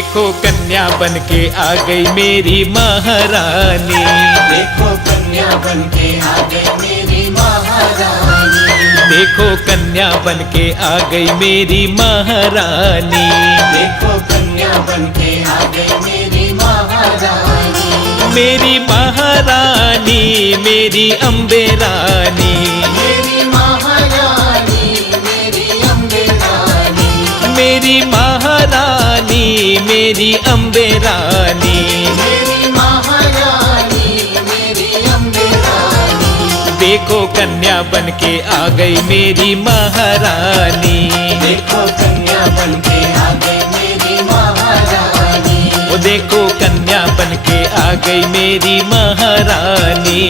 देखो कन्या बन के आ गई मेरी महारानी। देखो कन्या बन के आ गई मेरी महारानी। देखो कन्या बन के आ गई मेरी महारानी। देखो कन्या बन के आ गई मेरी महारानी। मेरी महारानी मेरी अम्बे रानी। मेरी महारानी मेरी अम्बे रानी। मेरी महारानी मेरी अम्बे रानी। मेरी महारानी मेरी अम्बे रानी। देखो कन्या बन के आ गई मेरी महारानी। देखो कन्या बन के आ गई मेरी महारानी। वो देखो कन्या बन के आ गई मेरी महारानी।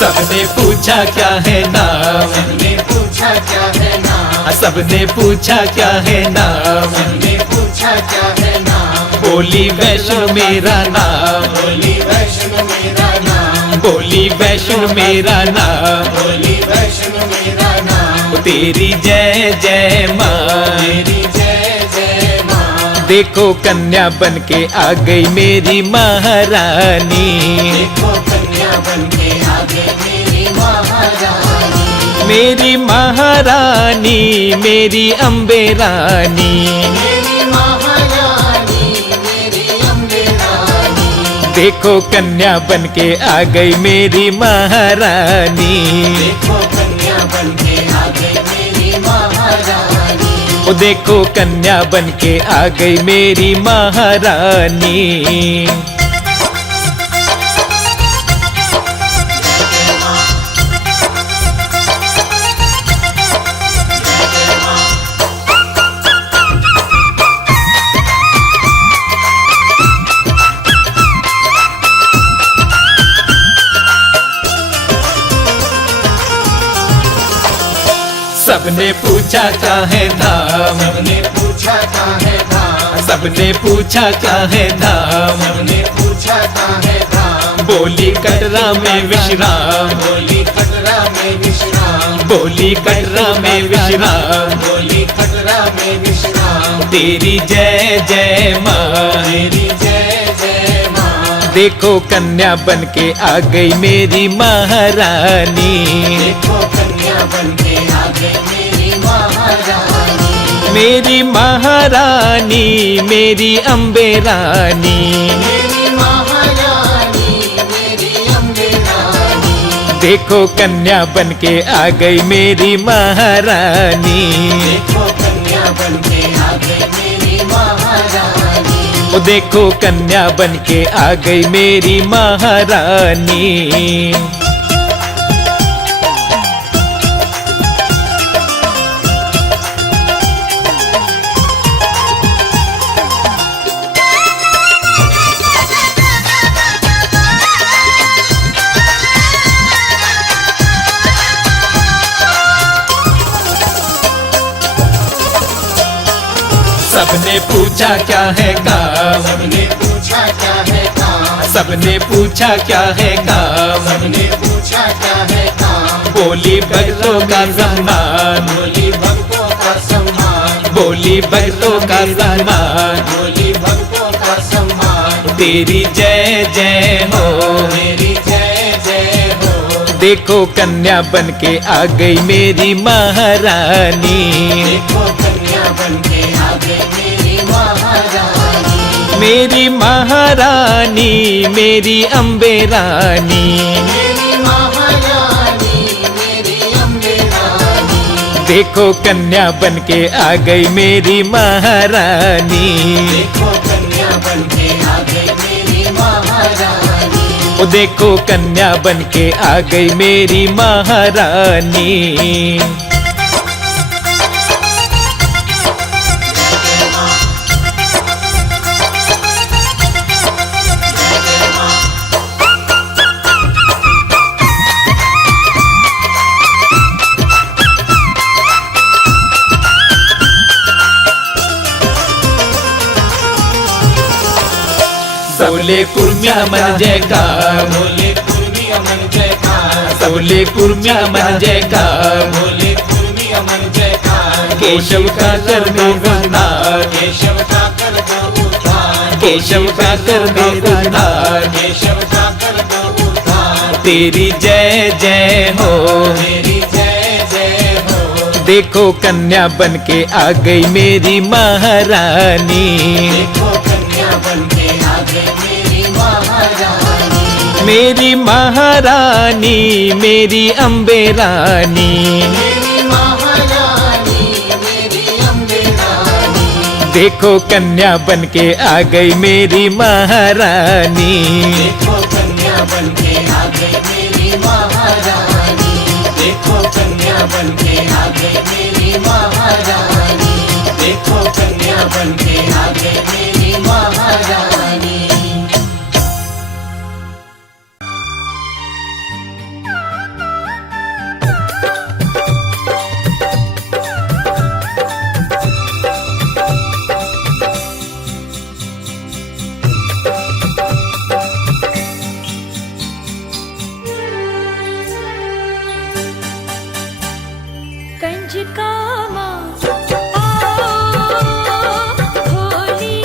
सबने पूछा क्या है नाम। सबने पूछा क्या है नाम। सबने पूछा क्या है नाम। सबने पूछा क्या है नाम। बोली वैष्णो मेरा नाम। बोली वैष्णो मेरा नाम। बोली वैष्णो मेरा नाम। बोली वैष्णो मेरा नाम। तेरी जय जय माँ। तेरी जय जय माँ। देखो कन्या बन के आ गई मेरी महारानी। देखो कन्या बन के आ गई मेरी महारानी। मेरी महारानी मेरी अम्बे रानी। मेरी महारानी मेरी अम्बे रानी। देखो कन्या बन के आ गई मेरी महारानी। देखो कन्या बन के आ गई मेरी महारानी। वो देखो कन्या बन के आ गई मेरी महारानी। सबने पूछा क्या है नाम। सबने पूछा क्या है नाम। सबने पूछा क्या है नाम। सबने पूछा क्या है नाम। बोली कटरा में विश्राम। बोली कटरा में विश्राम। बोली कटरा में विश्राम। बोली कटरा में विश्राम। तेरी जय जय माँ। तेरी जय जय माँ। देखो कन्या बन के आ गई मेरी महारानी। देखो कन्या बन के आ गई मेरी महारानी। मेरी महारानी मेरी अम्बे रानी। मेरी महारानी मेरी अम्बे रानी। देखो कन्या बन के आ गई मेरी महारानी। देखो कन्या बन के आ गई मेरी महारानी। वो देखो कन्या बन के आ गई मेरी महारानी। सबने पूछा क्या है काम। सबने पूछा क्या है काम। सबने पूछा क्या है काम। सबने पूछा क्या है काम। बोली भक्तों का सम्मान। बोली भक्तों का सम्मान। बोली भक्तों का सम्मान। बोली भक्तों का सम्मान। तेरी जय जय हो। मेरी जय जय हो। देखो कन्या बन के आ गई मेरी महारानी। देखो कन्या बन के आ गई मेरी महारानी। मेरी महारानी मेरी अम्बे रानी। मेरी महारानी मेरी अम्बे रानी। देखो कन्या बन के आ गई मेरी महारानी। देखो कन्या बन के आ गई मेरी महारानी। वो देखो कन्या बन के आ गई मेरी महारानी। बोले कुर्म्या मन जयकार, बोले कुर्मी अमन जयकार, बोले कुर्म्या मन जयकार, बोले कुर्मी अमन जयकार। केशव का कर दे उद्धार, केशव का कर दो उद्धार, केशव का कर दे उद्धार, केशव का कर दो उद्धार। तेरी जय जय हो, तेरी जय जय हो, देखो कन्या बन के आ गई मेरी महारानी, देखो कन्या बन के आ गई मेरी महारानी, मेरी महारानी मेरी अम्बे रानी। मेरी महारानी मेरी अम्बे रानी। देखो कन्या बन के आ गई मेरी महारानी, देखो कन्या बन के आ गई मेरी महारानी, देखो कन्या बन के आ गई मेरी महारानी, देखो कन्या बन के आ गई मेरी महारानी। कंजका माँ आओ, होली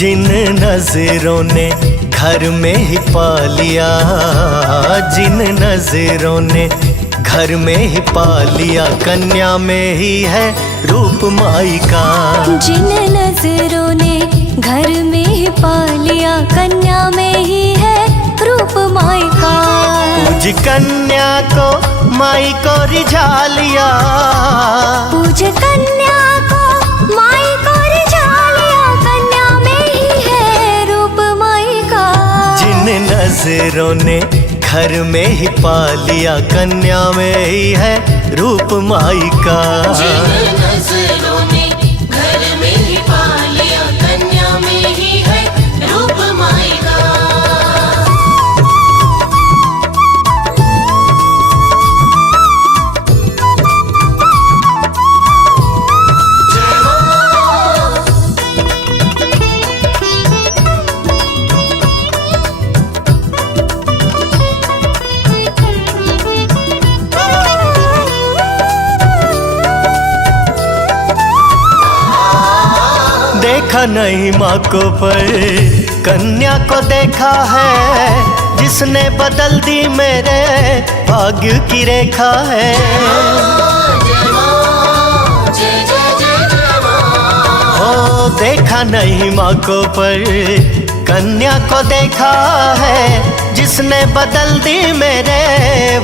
जिन नजरों ने घर में ही पा लिया, जिन नजरों ने घर में ही पा लिया, कन्या में ही है रूप माई का। जिन नजरों ने घर में ही पा लिया, कन्या में ही है रूप माई का। पूज कन्या को माई को रिझा लिया, पूज कन्या को माई को रिझा लिया, कन्या में ही है रूप माई का। जिन नजरों ने घर में ही पा लिया, कन्या में ही है रूप माई का। जिन नजरों ने घर में ही पा लिया, कन्या में ही है रूप माई का। देखा नहीं माँ को पर कन्या को देखा है, जिसने बदल दी मेरे भाग्य की रेखा है। हो देखा नहीं माँ को पर कन्या को देखा है, जिसने बदल दी मेरे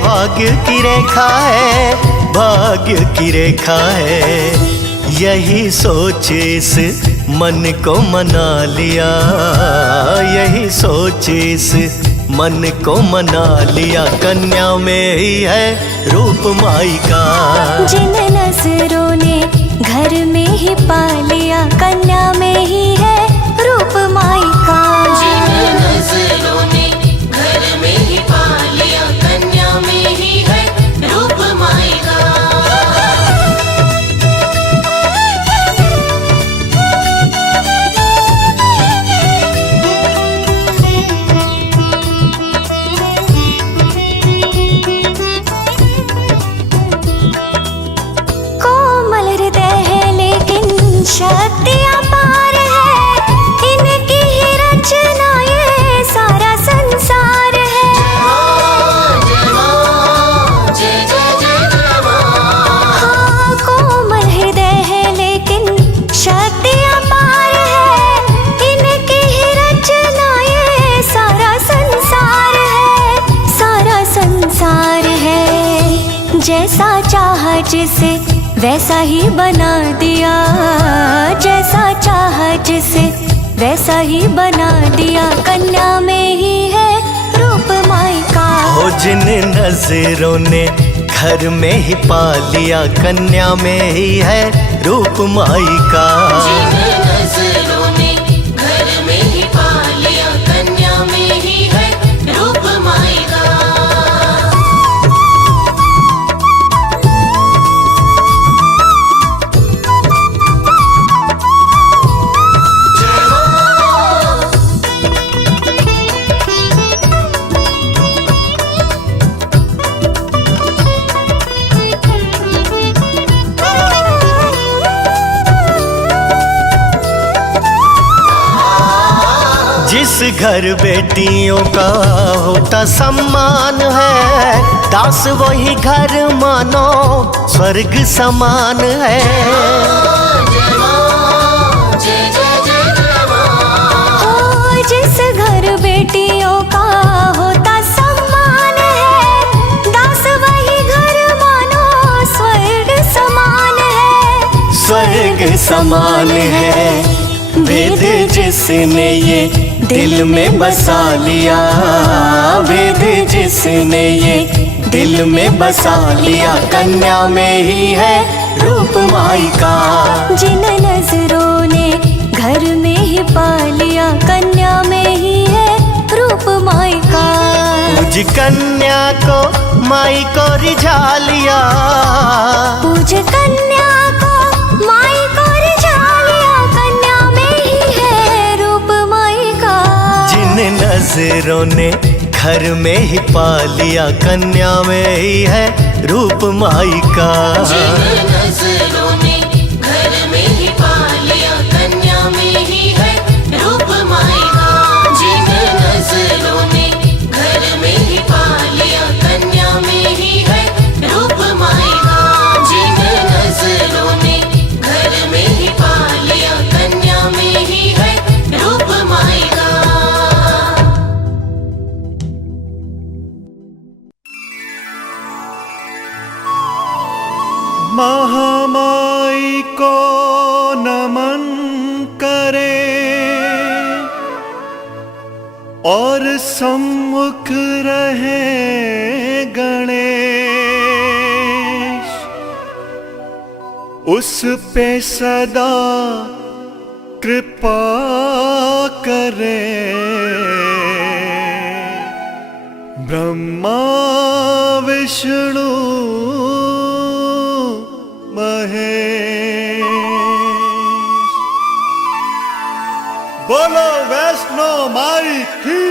भाग्य की रेखा है, भाग्य की रेखा है। यही सोच इस मन को मना लिया, यही सोच इस मन को मना लिया, कन्या में ही है रूप माई का। जिन नजरों ने घर में ही पा लिया, कन्या में ही है रूप माई का। जिन नजरों ने घर में ही पा लिया, कन्या में ही है रूप माई का। शक्तियाँ पार है, इनकी ही रचना ये सारा संसार है। हाँ कोमल हृदय है लेकिन शक्तियाँ पार है, इनकी ही रचना ये सारा संसार है, सारा संसार है। जैसा चाहा जिसे वैसा ही बना दिया, जैसा चाहा जिसे वैसा ही बना दिया, कन्या में ही है रूप माई का। हो जिन नजरों ने घर में ही पा लिया, कन्या में ही है रूप माई का। जिन नजरों ने घर में ही पा लिया, कन्या में ही है रूप माई का। जिस घर बेटियों का होता सम्मान है, दास वही घर मानो स्वर्ग समान है। हो जिस घर बेटियों का होता सम्मान है, दास वही घर मानो स्वर्ग समान है, स्वर्ग समान है। वेद जिसने ये दिल में बसा लिया, वेद जिसने ये दिल में बसा लिया, कन्या में ही है रूप माई का। जिन नजरों ने घर में ही पा लिया, कन्या में ही है रूप माई का। पूज कन्या को माई को रिझा लिया, पूज कन्या को माई को रिझा लिया, कन्या में ही है रूप माई का। जिन नजरों ने घर में ही पा लिया, कन्या में ही है रूप माई का। जिन नजरों ने घर में ही पा लिया, कन्या में ही है रूप और सम्मुख रहे गणेश, उस पे सदा कृपा करे। ब्रह्मा विष्णु महेश। बोलो वैष्णो माई की।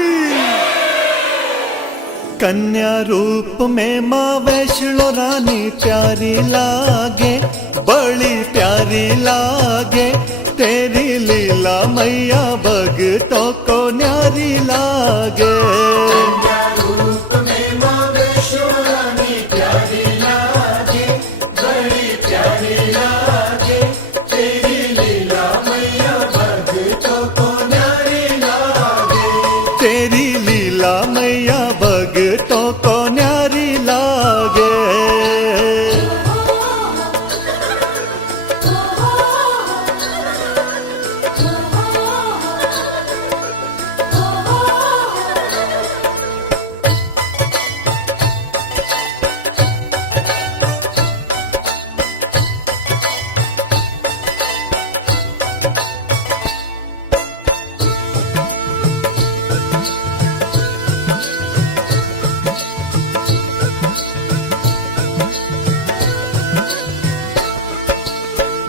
कन्या रूप में माँ वैष्णो रानी प्यारी लागे, बड़ी प्यारी लागे। तेरी लीला मैया भगतों को न्यारी लागे। कन्या रूप में माँ वैष्णो रानी प्यारी लागे, बड़ी प्यारी लागे। तेरी लीला मैया भगतों को न्यारी लागे। तेरी लीला मैया भगतों को न्यारी लागे।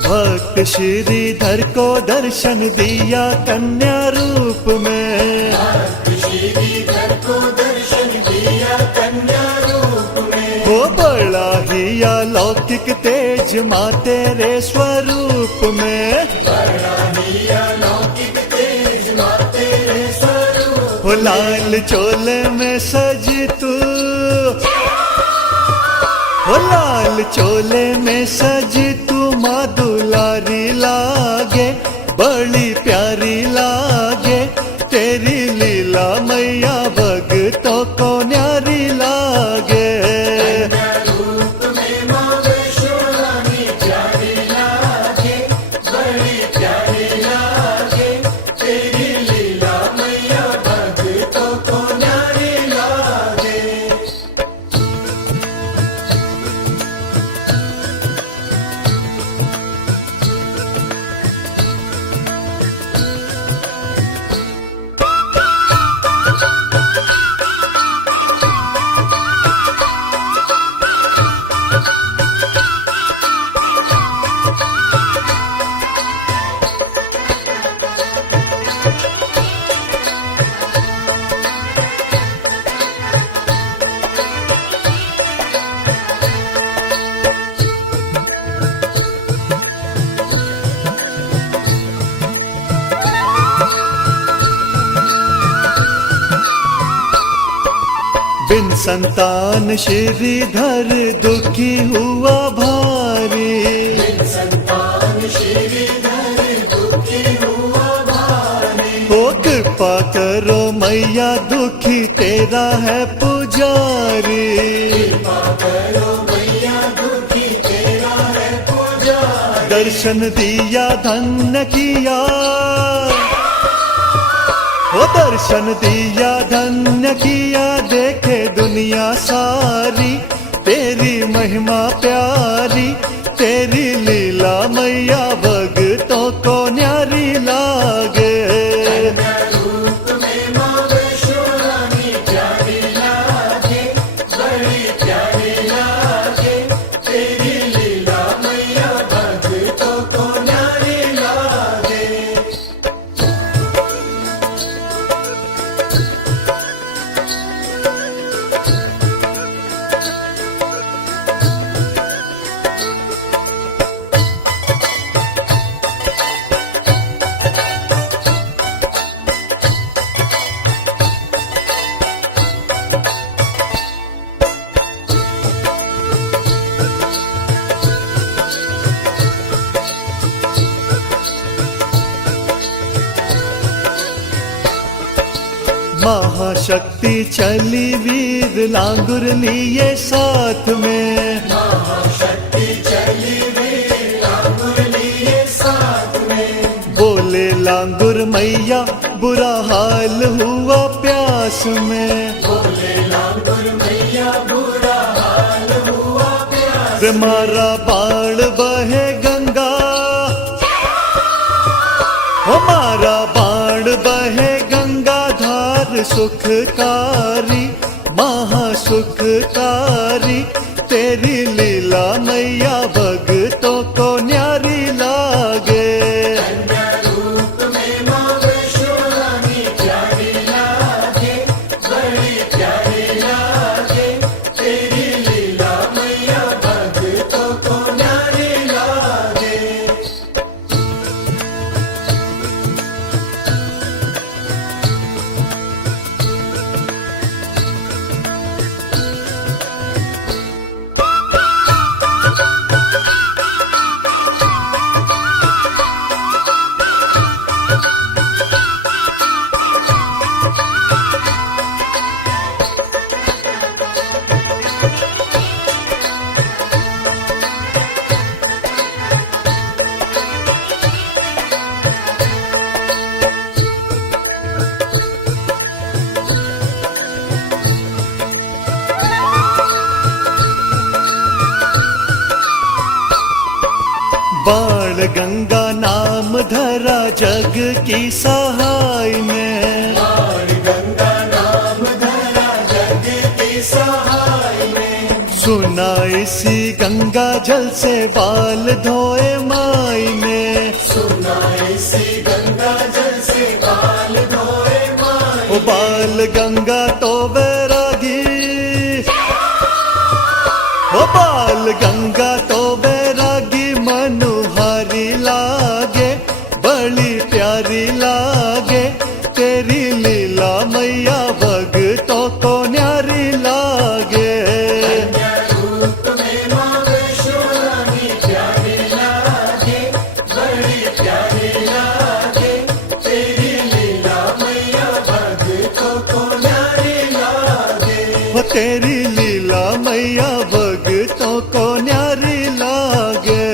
भक्त श्रीधर को दर्शन दिया कन्या रूप में। भक्त श्रीधर को दर्शन दिया कन्या रूप में। वो बड़ा ही अलौकिक तेज माँ तेरे स्वरूप में। बड़ा ही अलौकिक तेज माँ तेरे स्वरूप। वो लाल चोले में सज तू, वो लाल चोले में सज तू माँ दुलारी लागे, बड़ी प्यारी लागे। तेरी लीला मैया भगतों को न्यारी लागे। कन्या रूप में माँ वैष्णो रानी प्यारी लागे, बड़ी प्यारी लागे। तेरी लीला मैया भगतों को न्यारी लागे। बिन संतान श्रीधर दुखी हुआ भारी। बिन संतान श्रीधर दुखी हुआ भारी। ओ कृपा करो मैया दुखी तेरा है पुजारी। कृपा करो मैया दुखी तेरा है पुजारी। दर्शन दिया धन्य किया, वो दर्शन दिया धन्य किया। देखे दुनिया सारी तेरी महिमा प्यारी। तेरी लीला मैया भगतों को न्यारी लागे। कन्या रूप में माँ वैष्णो रानी प्यारी लागे, बड़ी प्यारी लागे। तेरी लीला मैया भगतों को न्यारी लागे। महाशक्ति चली वीर लांगुर लिए साथ में। महाशक्ति चली वीर लांगुर लिए साथ में। बोले लांगुर मैया बुरा हाल हुआ प्यास में, बोले लांगुर मैया बुरा हाल हुआ प्यास। रे मारा बाण बहे गंगा, हमारा बाण बहे गंगा धार सुखकारी महासुखकारी। तेरी लीला मैया भगतों को न्यारी लागे। कन्या रूप में माँ वैष्णो रानी प्यारी लागे, बड़ी प्यारी लागे। तेरी लीला मैया भगतों को न्यारी लागे। बाण गंगा नाम धरा जग की सहाय में, बाण गंगा नाम धरा जग की सहाय में। सुना इसी गंगा जल से बाल धोए माई ने। सुना इसी गंगा जल से बाल धोए माई। ओ बाल गंगा तो बैरागी, ओ बाल गंगा तो बैरागी। मनोहारी लागे, बड़ी प्यारी लागे। तेरी लीला मैया भगतों को न्यारी लागे। कन्या रूप में माँ वैष्णो रानी प्यारी लागे, बड़ी प्यारी लागे। तेरी लीला मैया भगतों को न्यारी लागे। वो तेरी लीला मैया भगतों को न्यारी लागे।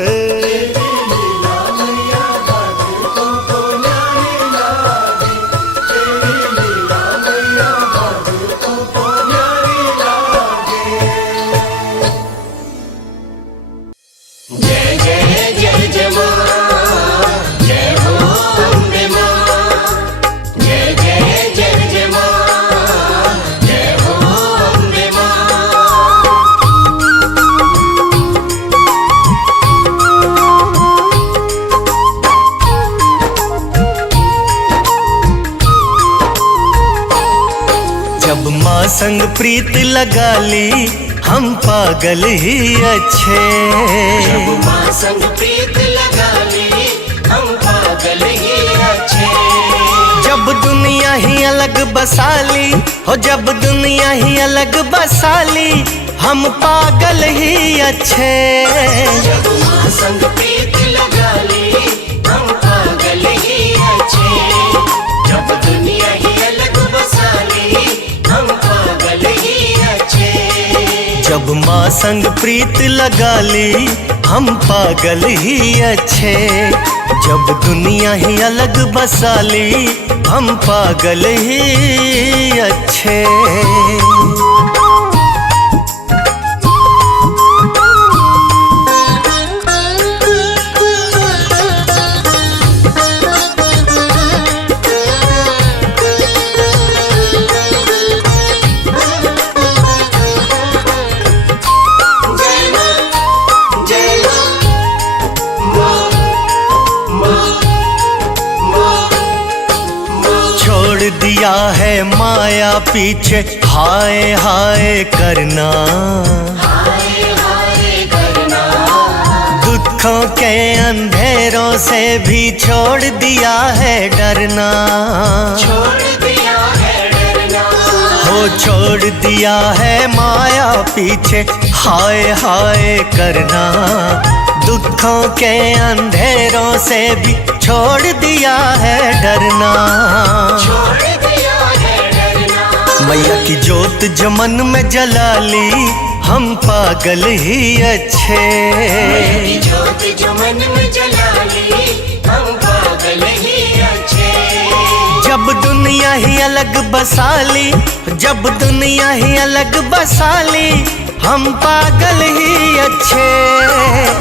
जब माँ संग प्रीत लगा ली हम पागल ही अच्छे। जब माँ संग प्रीत लगा ली हम पागल ही अच्छे। जब दुनिया ही अलग बसा ली हो, जब दुनिया ही अलग बसा ली हम पागल ही अच्छे। जब माँ संग प्रीत लगा ली हम पागल ही अच्छे। जब दुनिया ही अलग बसा ली हम पागल ही अच्छे। जब माँ संग प्रीत लगा ली हम पागल ही अच्छे। जब दुनिया ही अलग बसा ली हम पागल ही अच्छे। दिया है माया पीछे हाय हाय करना, हाय हाय करना। दुखों के अंधेरों से भी छोड़ दिया है डरना। छोड़ दिया है डरना। हो छोड़ दिया है माया पीछे हाय हाय करना। दुखों के अंधेरों से भी छोड़ दिया है डरना। छोड़ दिया है डरना। मैया की जोत जो मन में जला ली हम पागल ही अच्छे। मैया की जोत जो मन में जला ली हम पागल ही अच्छे। जब दुनिया ही अलग बसा ली, जब दुनिया ही अलग बसा ली, हम पागल ही अच्छे।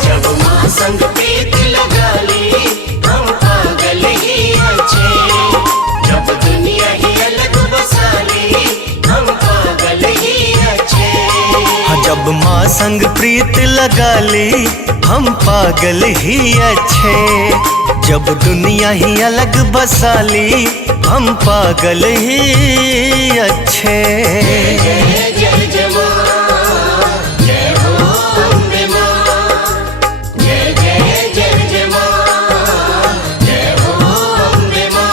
जब माँ संग प्रीत लगा ली, हम पागल ही अच्छे। जब दुनिया ही अलग बसा ली, हम पागल ही अच्छे। हाँ, जब माँ संग प्रीत लगा ली, हम पागल ही अच्छे। जब दुनिया ही अलग बसा ली, हम पागल ही अच्छे। जय जय जय माँ, जय हो अम्बे माँ। जय जय जय जय माँ, जय हो अम्बे माँ।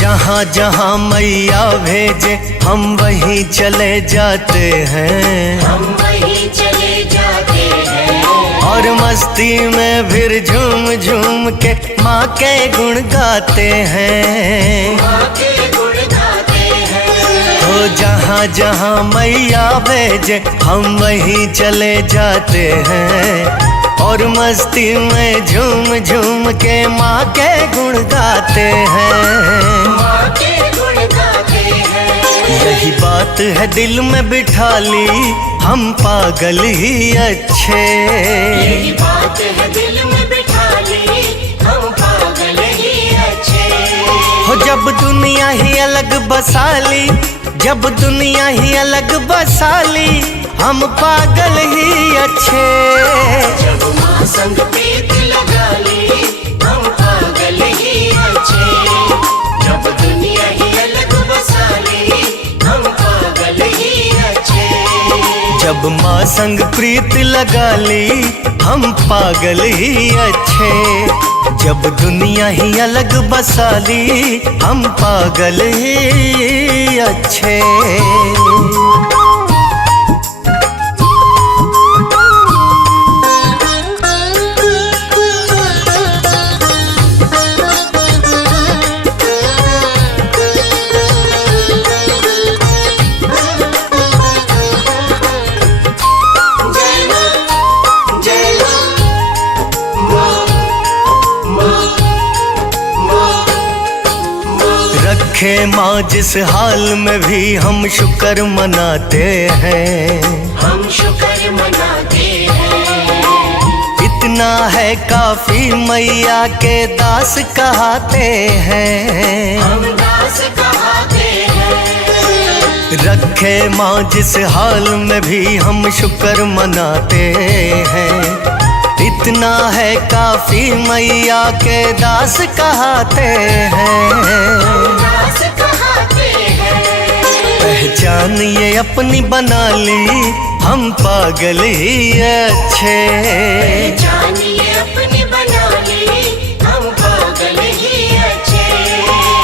जहाँ जहाँ मैया भेजे, हम वहीं चले जाते हैं। हम वहीं चले जाते हैं। और मस्ती में फिर झूम झूम के माँ के गुण गाते हैं। माँ के गुण गाते हैं। तो जहाँ जहाँ मैया भेजे, हम वहीं चले जाते हैं। और मस्ती में झूम झूम के माँ के गुण गाते हैं। माँ के गुण गाते हैं। यही बात है दिल में बिठा ली, हम पागल ही अच्छे। यही बात है दिल में बिठा ली, हम पागल ही अच्छे। हो जब दुनिया ही अलग बसा ली, जब दुनिया ही अलग बसा ली, हम पागल ही अच्छे। जब माँ संग प्रीत लगा ली, हम पागल ही अच्छे। जब दुनिया ही अलग बसा ली, हम पागल ही अच्छे। जब माँ संग प्रीत लगा ली, हम पागल ही अच्छे। जब दुनिया ही अलग बसा ली, हम पागल ही अच्छे। रखे माँ जिस हाल में भी, हम शुक्र मनाते हैं। हम शुक्र मनाते हैं। इतना है काफी, मैया के दास कहते हैं। हम दास कहते हैं। रखे माँ जिस हाल में भी, हम शुक्र मनाते हैं। इतना है काफी, मैया के दास कहते हैं। दास कहते हैं। पहचान ये अपनी बना ली, हम पागल ही अच्छे। जानिए अपनी बना ली, हम पागल ही अच्छे।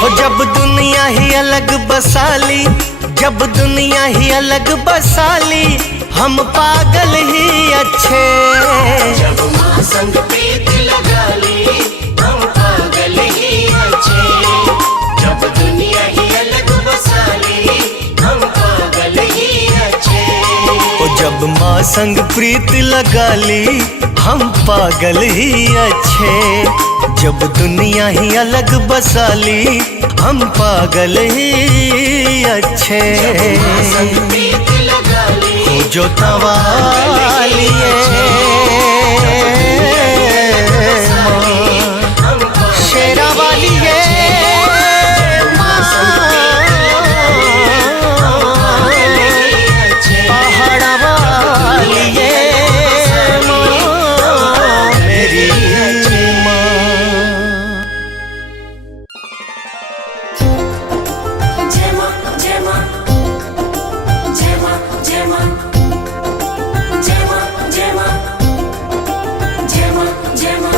हो जब दुनिया ही अलग बसा ली, जब दुनिया ही अलग बसा ली, हम पागल ही अच्छे। जब माँ संग प्रीत लगा ली, हम पागल ही अच्छे। जब दुनिया ही अलग बसा ली, हम पागल ही अच्छे। ओ जब माँ संग प्रीत लगा ली, हम पागल ही अच्छे। जब दुनिया ही अलग बसा ली, हम पागल ही अच्छे। माँ संग प्रीत लगा ली, जो तवालिए शेरा वाली है पहाड़ा वाली है मेरी माँ। जय माँ जय माँ जय माँ जय माँ जय माँ जय माँ जय माँ जय माँ।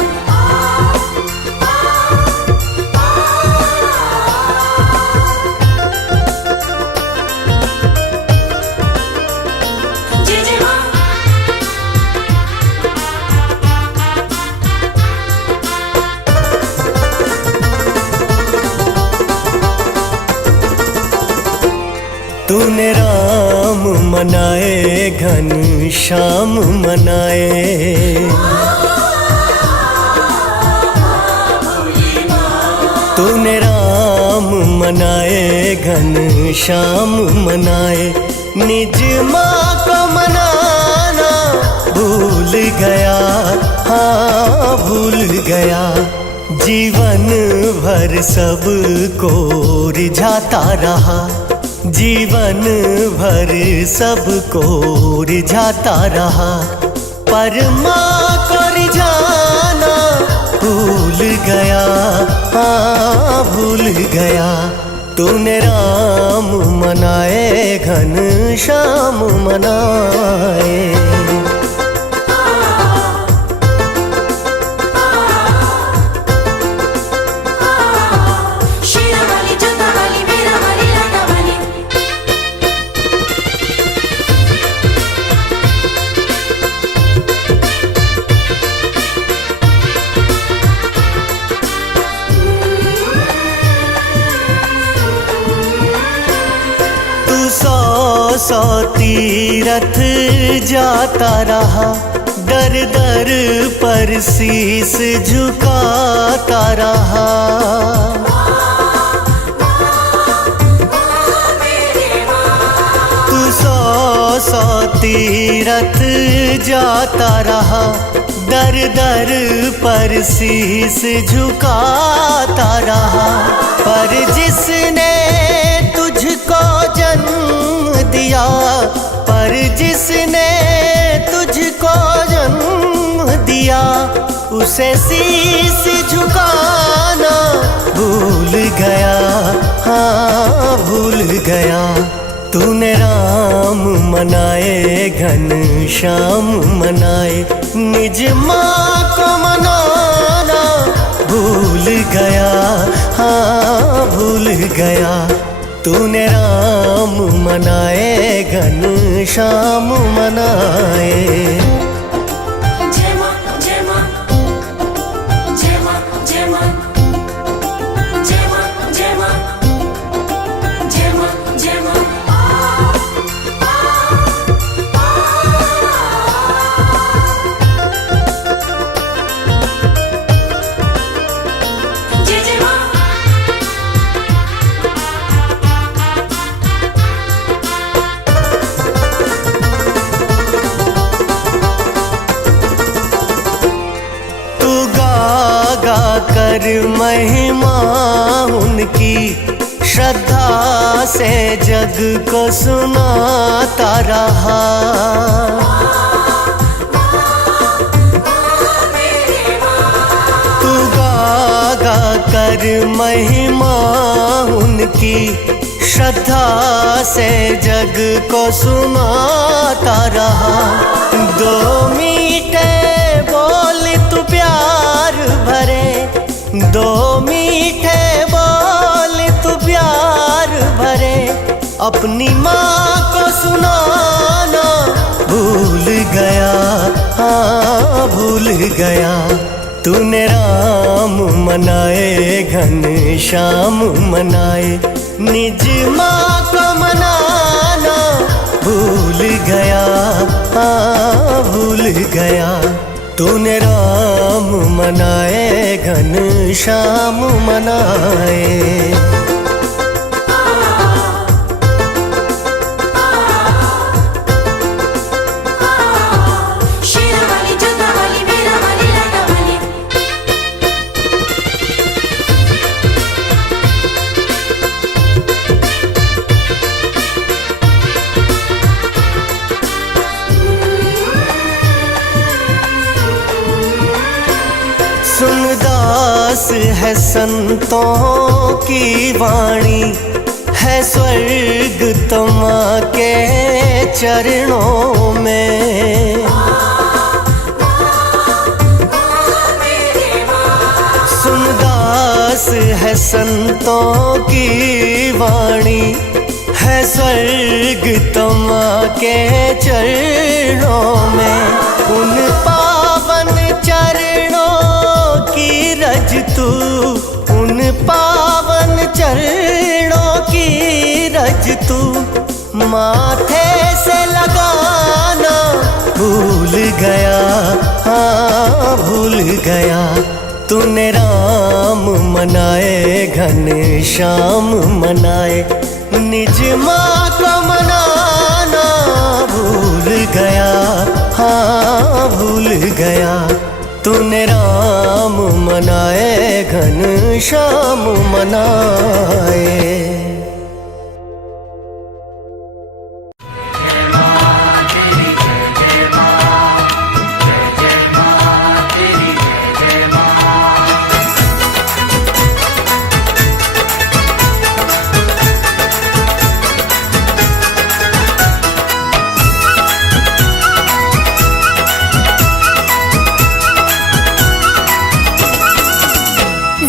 जय जय माँ। तूने राम मनाए घन श्याम मनाए, तूने राम मनाए घन श्याम मनाए, निज माँ को मनाना भूल गया, हाँ भूल गया। जीवन भर सबको रिझाता रहा, जीवन भर सबको रिझाता रहा, पर माँ को रिझाना भूल गया, हाँ भूल गया। तूने राम मनाए घन श्याम मनाए। सौ तीरथ जाता रहा, दर दर पर शीस झुकाता रहा, तू सौ तीरथ जाता रहा, दर दर पर शीस झुकाता रहा, पर जिसने तुझको जन्म दिया, पर जिसने तुझको जन्म दिया, उसे शीस झुकाना भूल गया, हाँ भूल गया। तूने राम मनाए घन श्याम मनाए, निज माँ को मनाना भूल गया, हाँ भूल गया। तूने राम मनाए घन श्याम मनाए। कर महिमा उनकी, श्रद्धा से जग को सुनाता रहा, तू गा गा कर महिमा उनकी, श्रद्धा से जग को सुनाता रहा। दो मीठे बोल तू प्यार भरे, दो मीठे बोल तू प्यार भरे, अपनी माँ को सुनाना भूल गया, हाँ भूल गया। तूने राम मनाए घन श्याम मनाए, निज माँ को मनाना भूल गया, हाँ भूल गया। तूने राम मनाए घन श्याम मनाए। सुन दास है संतों की वाणी, है स्वर्ग तमा के चरणों में। सुन दास है संतों की वाणी, है स्वर्ग तमा के चरणों में। उन पावन चरणों की रज तू, उन पावन चरणों की रज तू माथे से लगाना भूल गया, हाँ भूल गया। तूने राम मनाए घनश्याम मनाए, निज माँ को मनाना भूल गया, हाँ भूल गया। तूने राम मनाए घनश्याम मनाए।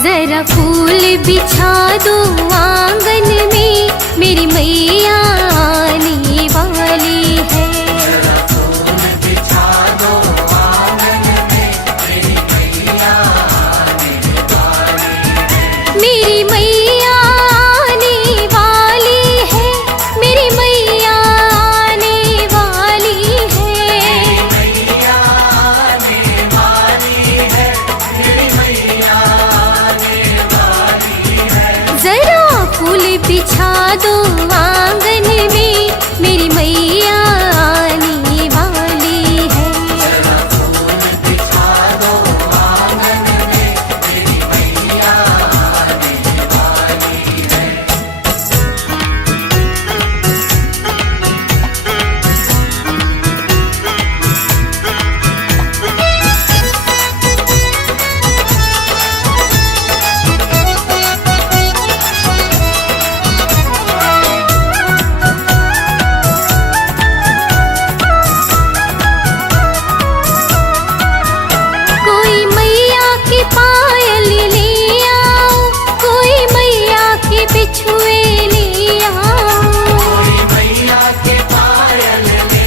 जरा फूल बिछा दो आंगन में, मेरी मैया आने वाली है। जरा फूल बिछा दो आंगन में, मेरी मैया आने वाली है। मेरी मैया आने वाली है, मेरी मैया आने वाली है। मेरी मैया आने वाली है, मेरी मैया जरा फूल बिछा दो आंगन में, मेरी मैया आने वाली है। जरा फूल बिछा दो आंगन में, मेरी मैया आने वाली है। कोई मैया की पायल ले आओ, कोई मैया के बिछुए ले आओ। कोई मैया के पायल ले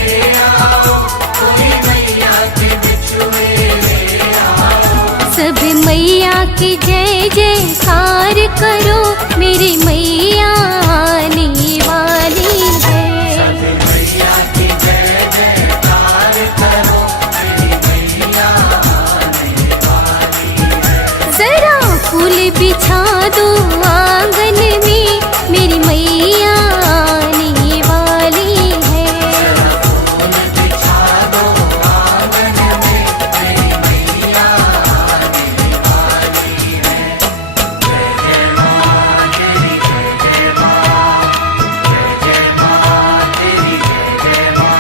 आओ, कोई मैया के बिछुए ले आओ। सब मैया की जय जयकार करो, मेरी मैया आने वाली है। मैया की जय जयकार करो, मेरी मैया आने वाली है। जरा फूल बिछा दो आंगन में, मेरी मैया आने वाली है। फूल बिछा दो आंगन में, मेरी मैया आने वाली है। जय जय माँ तेरी, जय जय माँ, जय जय माँ तेरी, जय जय माँ।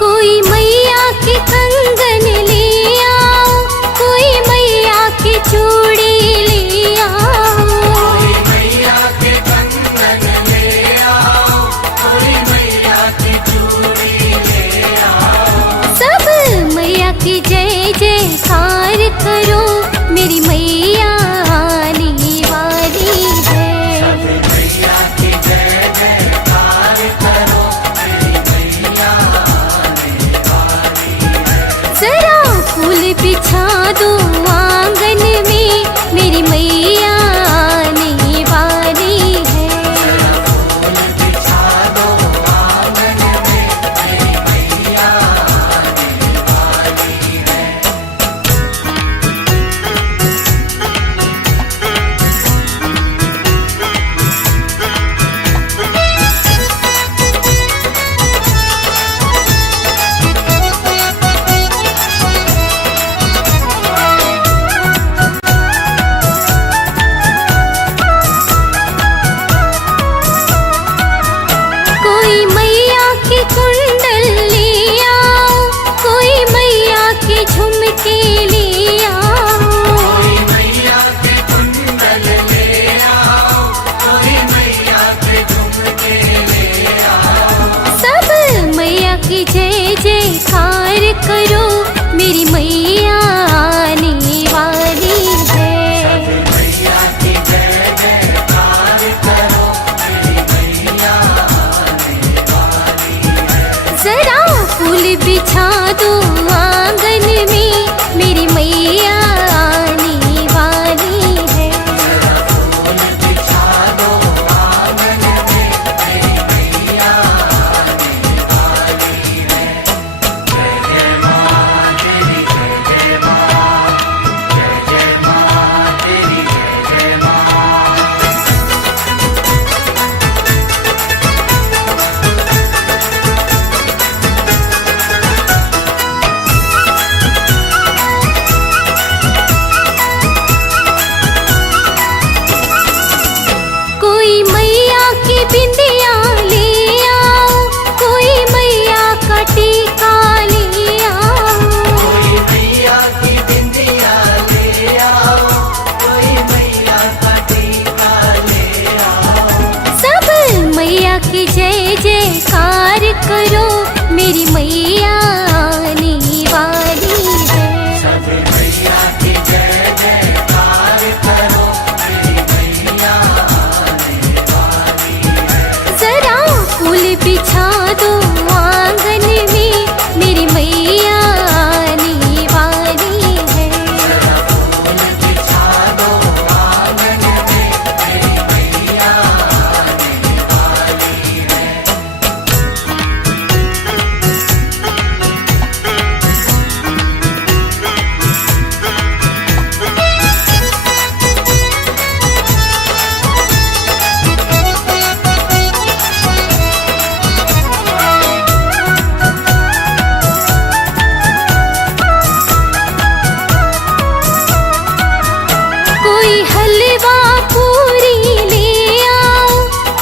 कोई मैया के कंगन ले आओ, कोई मैया की चूड़ी ले आओ। कोई मैया के कंगन ले आओ, कोई मैया की चूड़ी ले आओ। सब मैया की जय जयकार करो, मेरी मैया आने वाली है। मैया की जय जयकार करो, मेरी मैया आने वाली है। जरा फूल बिछा दो आंगन में, मेरी मैया आने वाली है। फूल बिछा दो आंगन में, मेरी मैया आने वाली है। कोई मैया के कुंडल ले आओ, कोई मैया के झुमके ले आओ। कोई मैया के कुंडल ले आओ, कोई मैया के झुमके ले आओ। सब मैया की जय जयकार करो, मेरी मैया आने वाली है। मैया की जय जयकार करो, मेरी मैया आने मेरी मैया आने वाली है। सब मैया की जय जयकार करो, मेरी मैया आने वाली है। जरा फूल बिछा दो आंगन में, मेरी मैया आने वाली है। जरा फूल बिछा दो आंगन में, मेरी मैया आने वाली है। कोई हलवा पूरी ले आओ,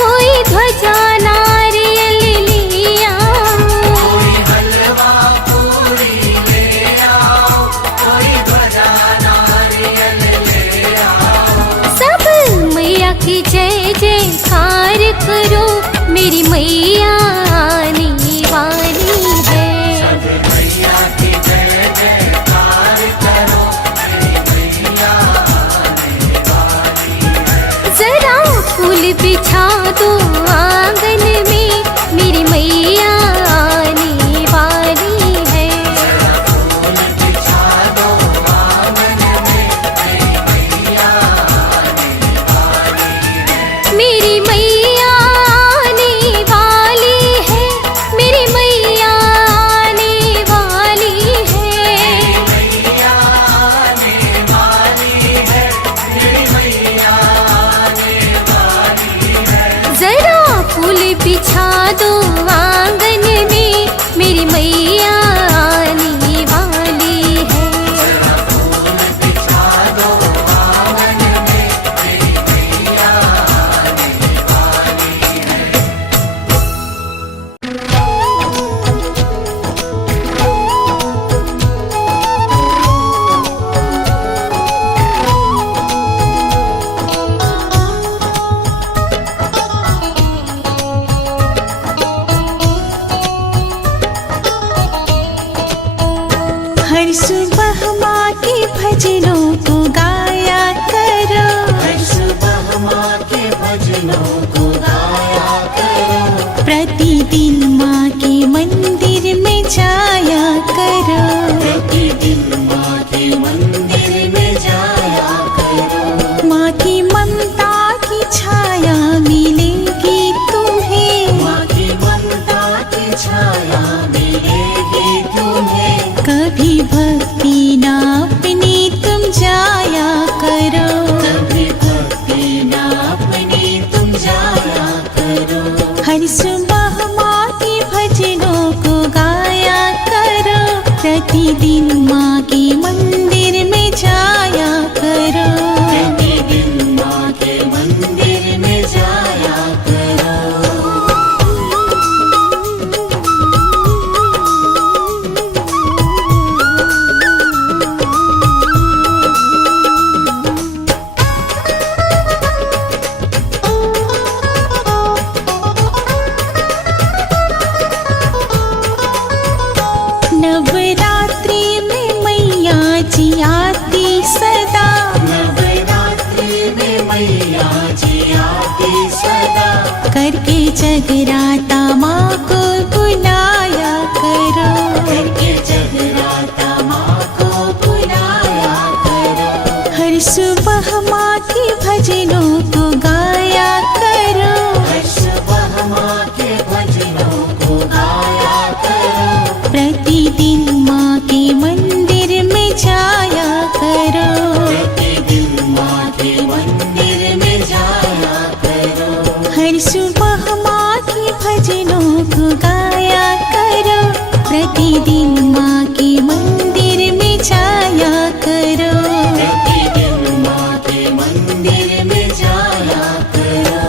कोई ध्वजा नारियल ले आओ। कोई हलवा पूरी ले आओ, कोई ध्वजा नारियल ले आओ। सब मैया की जय जयकार करो, मेरी मैया आने वाली है। सब मैया की जय जयकार करो, मेरी मैया आने वाली है। जरा फूल बिछा दो आंगन में, मेरी मैया आने वाली है। जरा फूल बिछा दो आंगन में, मेरी मैया आने वाली है। मेरी मैया आने वाली है, मेरी मैया आने वाली है। मैया आने वाली है, मेरी मैया आने वाली है। जरा फूल बिछा दो आंगन में, मेरी मैया आने वाली है। जरा फूल बिछा दो आंगन में, मेरी मैया आने वाली है। हर सुबह माँ के भजनों को गाया करो। हर सुबह माँ के भजनों को गाया करो। प्रतिदिन माँ के मंदिर में जाया करो। प्रतिदिन माँ के मंदिर में जाया करो। माँ की ममता की छाया मिलेगी तुम्हें। माँ की ममता की छाया मिलेगी तुम्हें। कभी भक्ति ना अपनी तुम जाया करो। कभी भक्ति ना अपनी तुम जाया करो। हर सुबह माँ के भजनों को गाया करो। प्रतिदिन माँ के मंदिर में जाया करो। प्रतिदिन माँ के मंदिर में जाया करो। नवरात्रि में मैया जी आती सदा। नवरात्रि में मैया जी आती सदा। करके जगराता माँ को बुलाया करो। करके जगराता माँ को बुलाया करो। हर सुबह माँ के भजनों को गाया करो। हर सुबह माँ के भजनों को गाया करो। प्रतिदिन माँ के मंदिर में जाया करो। प्रतिदिन माँ के मंदिर में जाया करो। हर सुबह माँ के भजनों को गाया करो। प्रतिदिन माँ के मंदिर में जाया करो। प्रतिदिन माँ के मंदिर में जाया करो।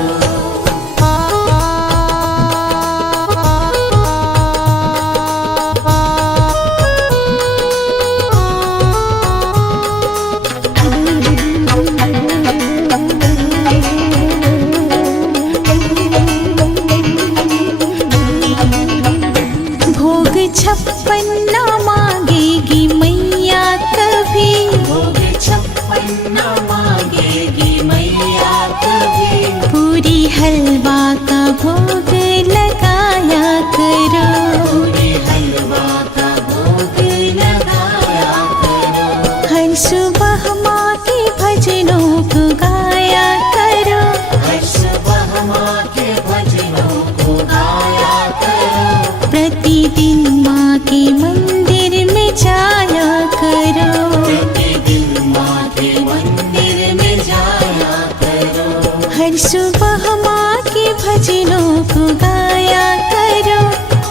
हलवा का भोग लगाया करो, पूरी हलवा का भोग लगाया करो। हर सुबह माँ के भजनों को गाया करो, हर सुबह माँ के भजनों को गाया करो। प्रतिदिन माँ के मंदिर में जाया करो, प्रतिदिन माँ के मंदिर में जाया करो। हर सुबह माँ के भजनों को गाया करो,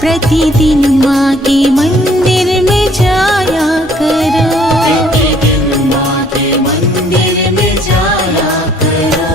प्रतिदिन माँ के मंदिर में जाया करो। प्रतिदिन माँ के मंदिर में जाया करो।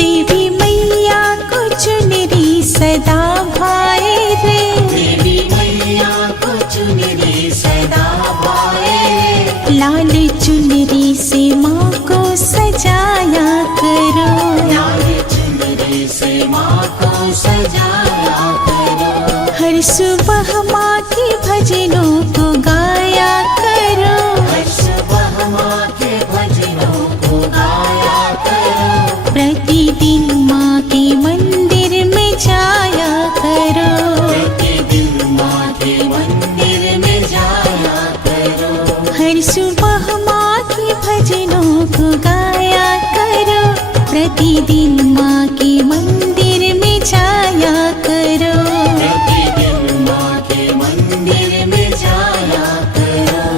देवी मैया को चुनरी सदा भाए रे, देवी मैया को चुनरी सदा भाए। लाल चुनरी से माँ को सजाया करो, लाल चुनरी से माँ को सजाया करो। हर सुबह माँ के भजनों को गाया करो, हर सुबह माँ के भजनों को गाया करो। प्रतिदिन माँ के मंदिर में जाया करो, प्रतिदिन माँ के मंदिर में जाया करो। हर सुबह माँ के भजनों को गाया करो, प्रतिदिन माँ के मंदिर में जाया करो। प्रतिदिन माँ के मंदिर में जाया करो।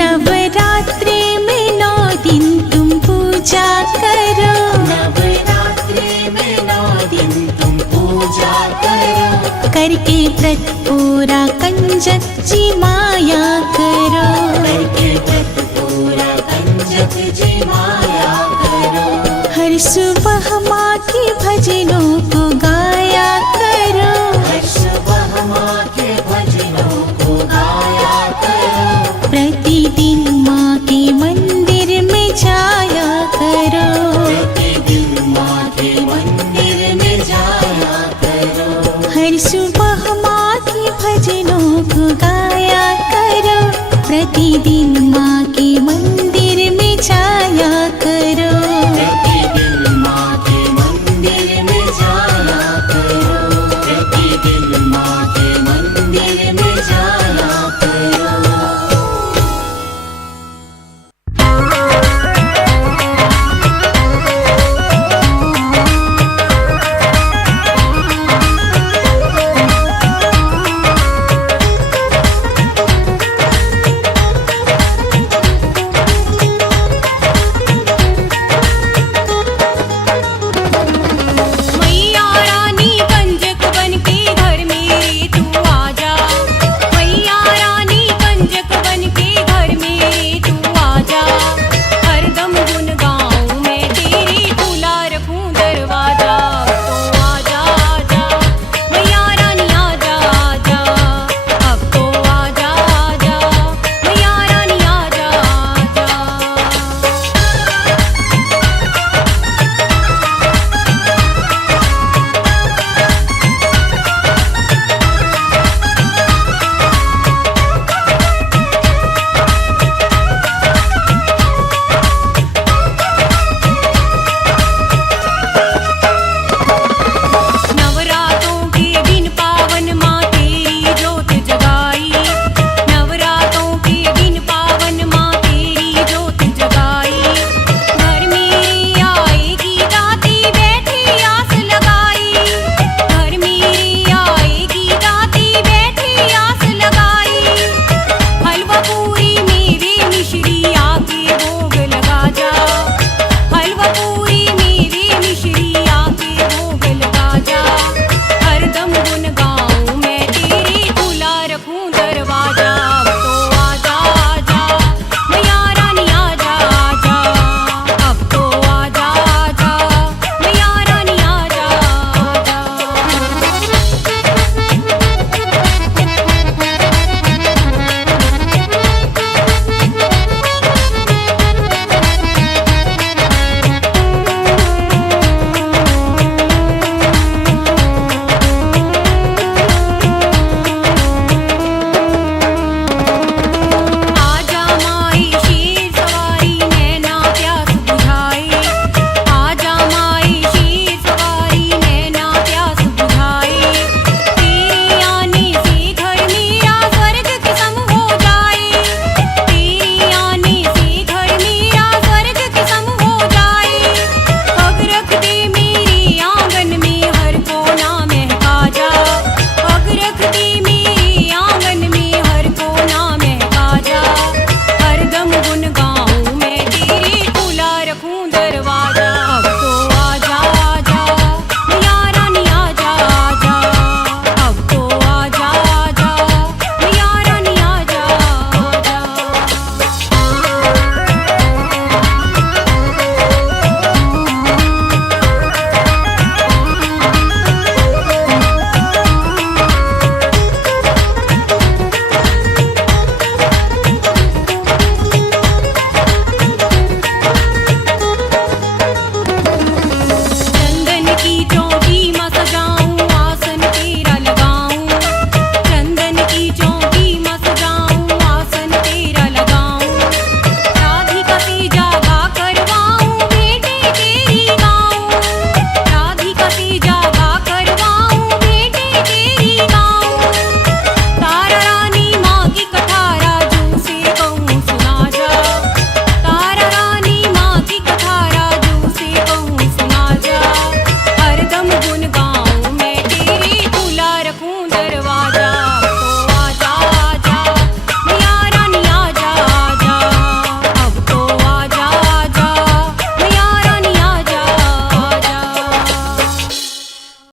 नवरात्रि में 9 दिन तुम पूजा करो, नवरात्रि में 9 दिन तुम पूजा करो। करके व्रत पूरा कंजक जी माया